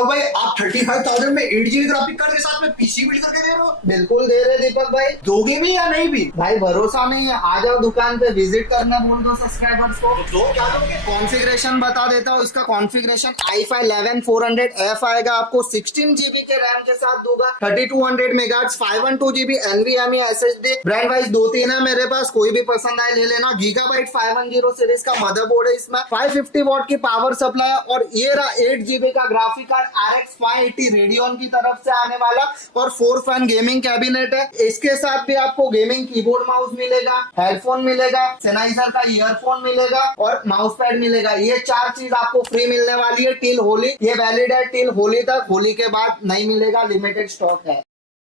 बताओ भाई, आप 35,000 में 8 GB ग्राफिक कार्ड के साथ में पीसी बिल्ड करके दे रहे हो? बिल्कुल दे रहे दीपक भाई। दोगे भी या नहीं भी? भाई भरोसा नहीं है, आ जाओ दुकान पे, विजिट करना बोल दो सब्सक्राइबर्स को। तो दो, क्या दोगे? कॉन्फ़िगरेशन बता देता हूँ। इसका कॉन्फ़िगरेशन i5 11400F आएगा आपको, 16 GB के रैम के साथ दूंगा, 3200 megahertz 512 GB NVMe SSD। Brand wise 2-3 है मेरे पास, कोई भी पसंद आए ले लेना। गीगाबाइट 510 सीरीज का मदरबोर्ड है इसमें, 550 वॉट की पावर सप्लाई है, और ये रहा 8 GB का ग्राफिक कार्ड RX 580 रेडियन की तरफ से आने वाला, और 4 फैन गेमिंग कैबिनेट है। इसके साथ भी आपको गेमिंग कीबोर्ड माउस मिलेगा, हेडफोन मिलेगा, सेनाइजर का ईयरफोन मिलेगा और माउस पैड मिलेगा। ये 4 चीज आपको फ्री मिलने वाली है टिल होली। ये वैलिड है टिल होली तक, होली के बाद नहीं मिलेगा, लिमिटेड स्टॉक है।